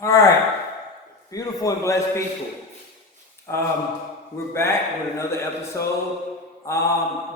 All right, beautiful and blessed people. We're back with another episode.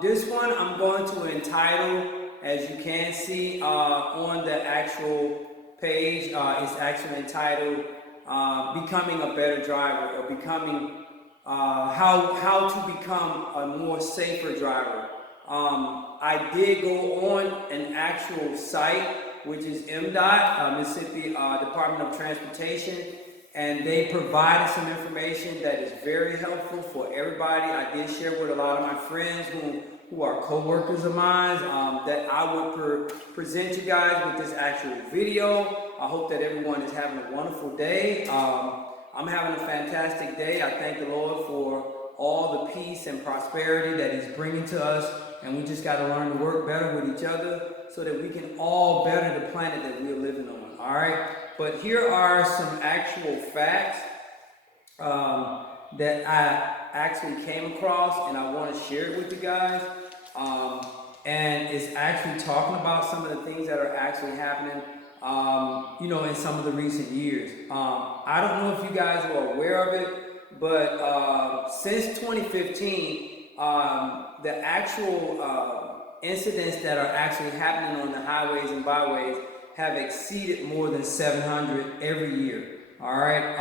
This one I'm going to entitle, as you can see on the actual page, it's actually entitled "Becoming a Better Driver" or "Becoming how to become a more safer driver." I did go on an actual site, which is MDOT, Mississippi Department of Transportation, and they provided some information that is very helpful for everybody. I did share with a lot of my friends who are co-workers of mine that I would present you guys with this actual video. I hope that everyone is having a wonderful day. I'm having a fantastic day. I thank the Lord for all the peace and prosperity that He's bringing to us, and we just got to learn to work better with each other so that we can all better the planet that we're living on. All right, but here are some actual facts that I actually came across, and I want to share it with you guys. And it's actually talking about some of the things that are actually happening, in some of the recent years. I don't know if you guys are aware of it, but since 2015, the actual incidents that are actually happening on the highways and byways have exceeded more than 700 every year. All right.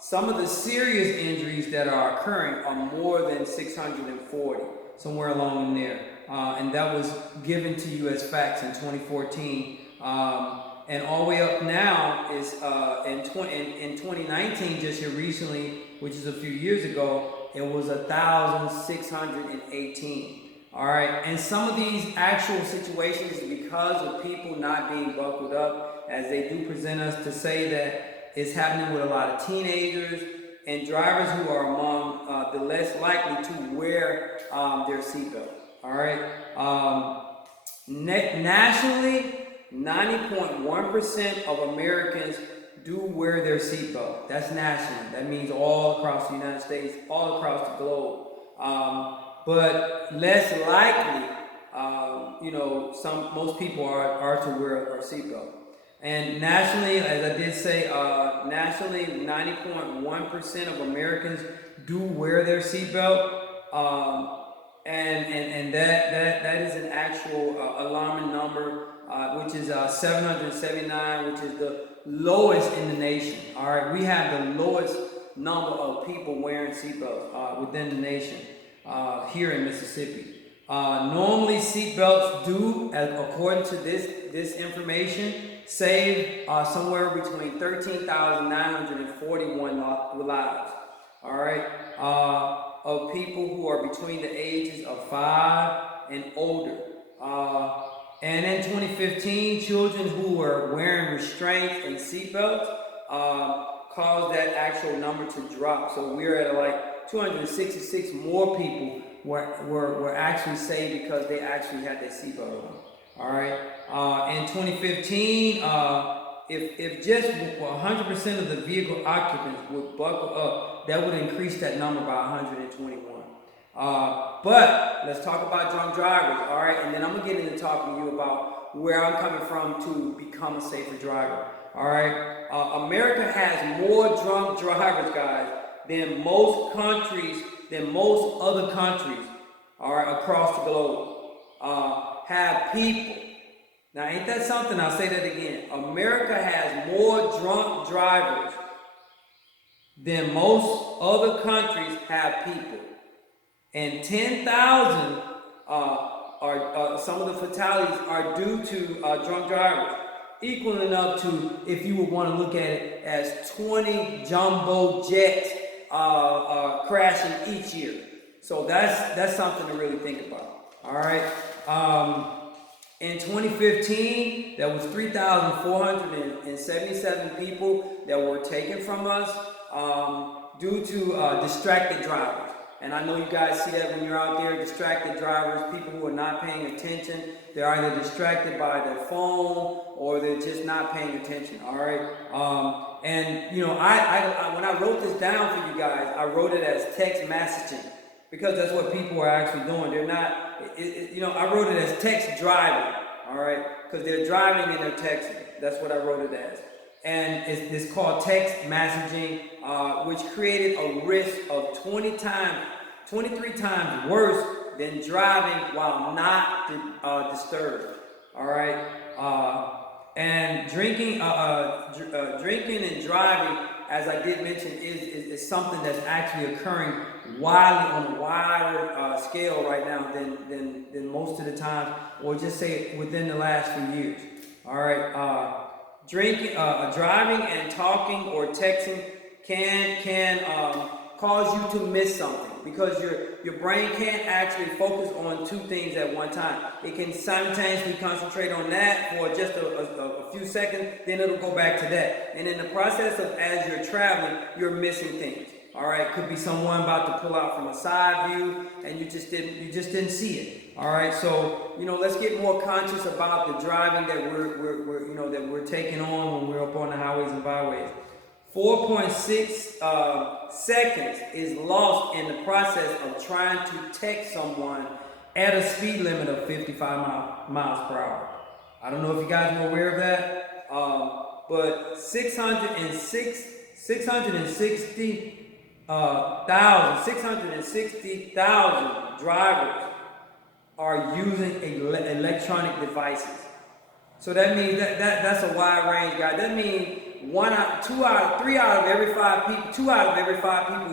Some of the serious injuries that are occurring are more than 640, somewhere along in there. And that was given to you as facts in 2014. And all the way up now is in 2019, just here recently, which is a few years ago, it was 1,618. All right, and some of these actual situations is because of people not being buckled up, as they do present us to say that it's happening with a lot of teenagers and drivers who are among the less likely to wear their seatbelt. All right, nationally, 90.1% of Americans do wear their seatbelt. That's national. That means all across the United States, all across the globe. But less likely, most people are to wear a seatbelt. And nationally, as I did say, nationally, 90.1% of Americans do wear their seatbelt. And that is an actual alarming number, which is 779, which is the lowest in the nation. All right, we have the lowest number of people wearing seatbelts within the nation here in Mississippi. Normally, seatbelts do, according to this information, save somewhere between 13,941 lives. All right. Of people who are between the ages of 5 and older. And in 2015, children who were wearing restraints and seatbelts caused that actual number to drop. So we're at like 266 more people were actually saved because they actually had their seatbelt on. All right. In 2015, if just 100% of the vehicle occupants would buckle up, that would increase that number by 121. But let's talk about drunk drivers, all right? And then I'm going to get into talking to you about where I'm coming from to become a safer driver, all right? America has more drunk drivers, guys, than most other countries, all right, across the globe, have people. Now, ain't that something? I'll say that again. America has more drunk drivers than most other countries have people. And 10,000 some of the fatalities are due to drunk drivers, equaling up to, if you would want to look at it, as 20 jumbo jets crashing each year. So that's something to really think about. All right. In 2015, there was 3,477 people that were taken from us due to distracted drivers. And I know you guys see that when you're out there, distracted drivers, people who are not paying attention. They're either distracted by their phone or they're just not paying attention, all right? And I when I wrote this down for you guys, I wrote it as text messaging because that's what people are actually doing. They're not, I wrote it as text driving, all right? Because they're driving and they're texting. That's what I wrote it as. and it's called text messaging, which created a risk of 23 times worse than driving while not disturbed. All right, and drinking and driving, as I did mention, is something that's actually occurring widely on a wider scale right now than most of the time, or just say within the last few years. All right, driving and talking or texting can cause you to miss something, because your brain can't actually focus on two things at one time. It can simultaneously concentrate on that for just a few seconds, then it'll go back to that. And in the process of, as you're traveling, you're missing things. All right, could be someone about to pull out from a side view and you just didn't see it. All right, so let's get more conscious about the driving that we're taking on when we're up on the highways and byways. 4.6 seconds is lost in the process of trying to text someone at a speed limit of 55 miles per hour. I don't know if you guys are aware of that, but 660,000 drivers are using electronic devices. So that means that's a wide range, guys. That means 2 out of every 5 people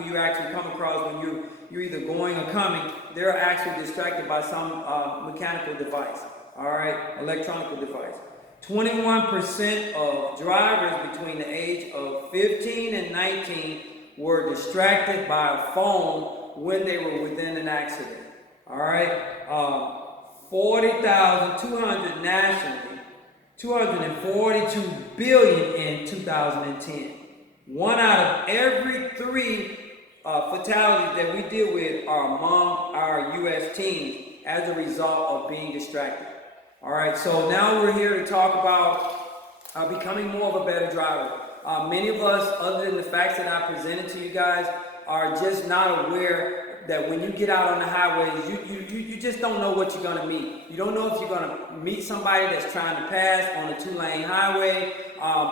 you actually come across when you're either going or coming, they're actually distracted by some mechanical device. All right, electronic device. 21% of drivers between the age of 15 and 19 were distracted by a phone when they were within an accident. All right, 40,200 nationally, 242 billion in 2010. 1 out of every 3 fatalities that we deal with are among our U.S. teens as a result of being distracted. All right, so now we're here to talk about becoming more of a better driver. Many of us, other than the facts that I presented to you guys, are just not aware that when you get out on the highways, you just don't know what you're going to meet. You don't know if you're going to meet somebody that's trying to pass on a 2-lane highway,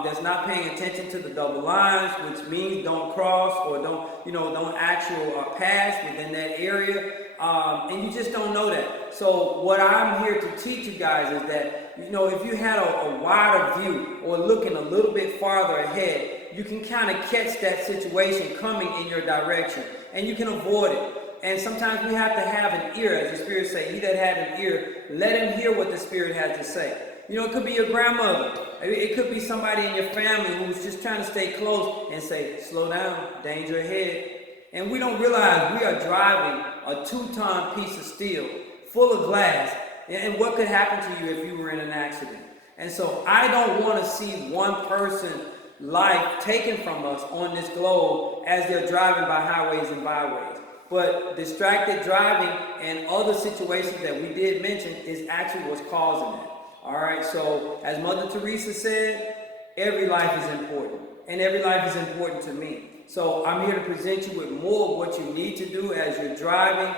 that's not paying attention to the double lines, which means don't cross or don't actual pass within that area. And you just don't know that. So what I'm here to teach you guys is that, if you had a wider view or looking a little bit farther ahead, you can kind of catch that situation coming in your direction and you can avoid it. And sometimes we have to have an ear, as the Spirit says, he that had an ear, let him hear what the Spirit has to say. It could be your grandmother. It could be somebody in your family who's just trying to stay close and say, slow down, danger ahead. And we don't realize we are driving a 2-ton piece of steel full of glass. And what could happen to you if you were in an accident? And so I don't want to see one person's life taken from us on this globe as they're driving by highways and byways. But distracted driving and other situations that we did mention is actually what's causing it. All right, so as Mother Teresa said, every life is important, and every life is important to me. So I'm here to present you with more of what you need to do as you're driving.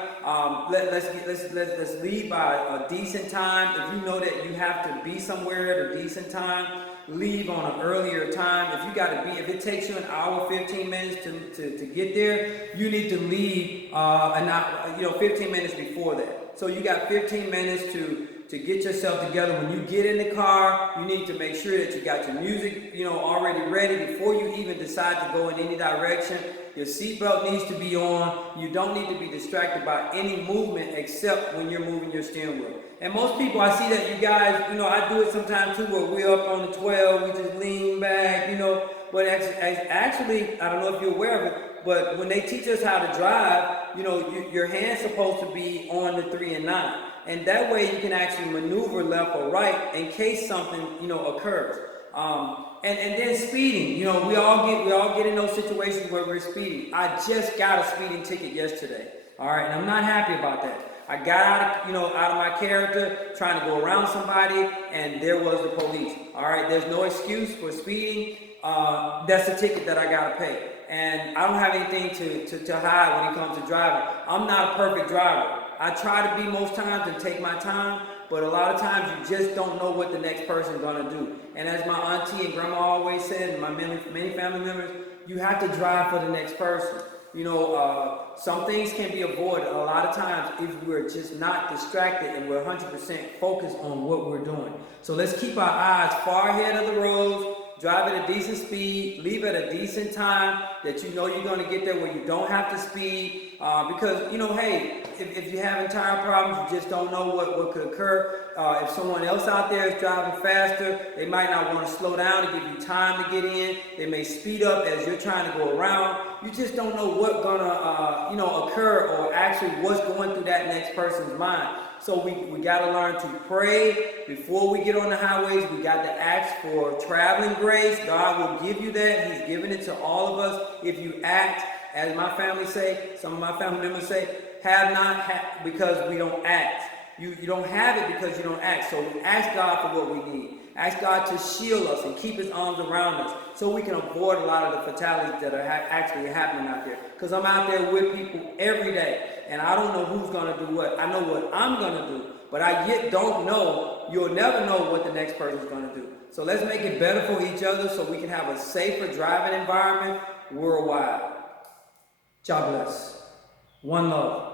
Let's leave by a decent time. If you know that you have to be somewhere at a decent time, leave on an earlier time. If it takes you an hour, 15 minutes to get there, you need to leave 15 minutes before that. So you got 15 minutes to get yourself together. When you get in the car, you need to make sure that you got your music, already ready before you even decide to go in any direction. Your seatbelt needs to be on. You don't need to be distracted by any movement except when you're moving your steering wheel. And most people, I see that you guys, I do it sometimes too, where we're up on the 12, we just lean back, but actually, I don't know if you're aware of it, but when they teach us how to drive, your hand's supposed to be on the 3 and 9. And that way you can actually maneuver left or right in case something, occurs. And then speeding, we all get in those situations where we're speeding. I just got a speeding ticket yesterday. All right, and I'm not happy about that. I got out of my character, trying to go around somebody, and there was the police. All right, there's no excuse for speeding. That's a ticket that I gotta pay. And I don't have anything to hide when it comes to driving. I'm not a perfect driver. I try to be most times and take my time, but a lot of times you just don't know what the next person is going to do. And as my auntie and grandma always said, and my many family members, you have to drive for the next person. You know, some things can be avoided a lot of times if we're just not distracted and we're 100% focused on what we're doing. So let's keep our eyes far ahead of the roads, drive at a decent speed, leave at a decent time that you know you're going to get there where you don't have to speed. Because, you know, hey, if you're having tire problems, you just don't know what could occur. If someone else out there is driving faster, they might not want to slow down to give you time to get in. They may speed up as you're trying to go around. You just don't know what's going to, occur, or actually what's going through that next person's mind. So we got to learn to pray before we get on the highways. We got to ask for traveling grace. God will give you that. He's given it to all of us. If you act, as my family say, some of my family members say, have not because we don't act. You don't have it because you don't act. So we ask God for what we need. Ask God to shield us and keep his arms around us so we can avoid a lot of the fatalities that are actually happening out there. Because I'm out there with people every day, and I don't know who's going to do what. I know what I'm going to do, but I yet don't know. You'll never know what the next person's going to do. So let's make it better for each other so we can have a safer driving environment worldwide. JAH bless. One love.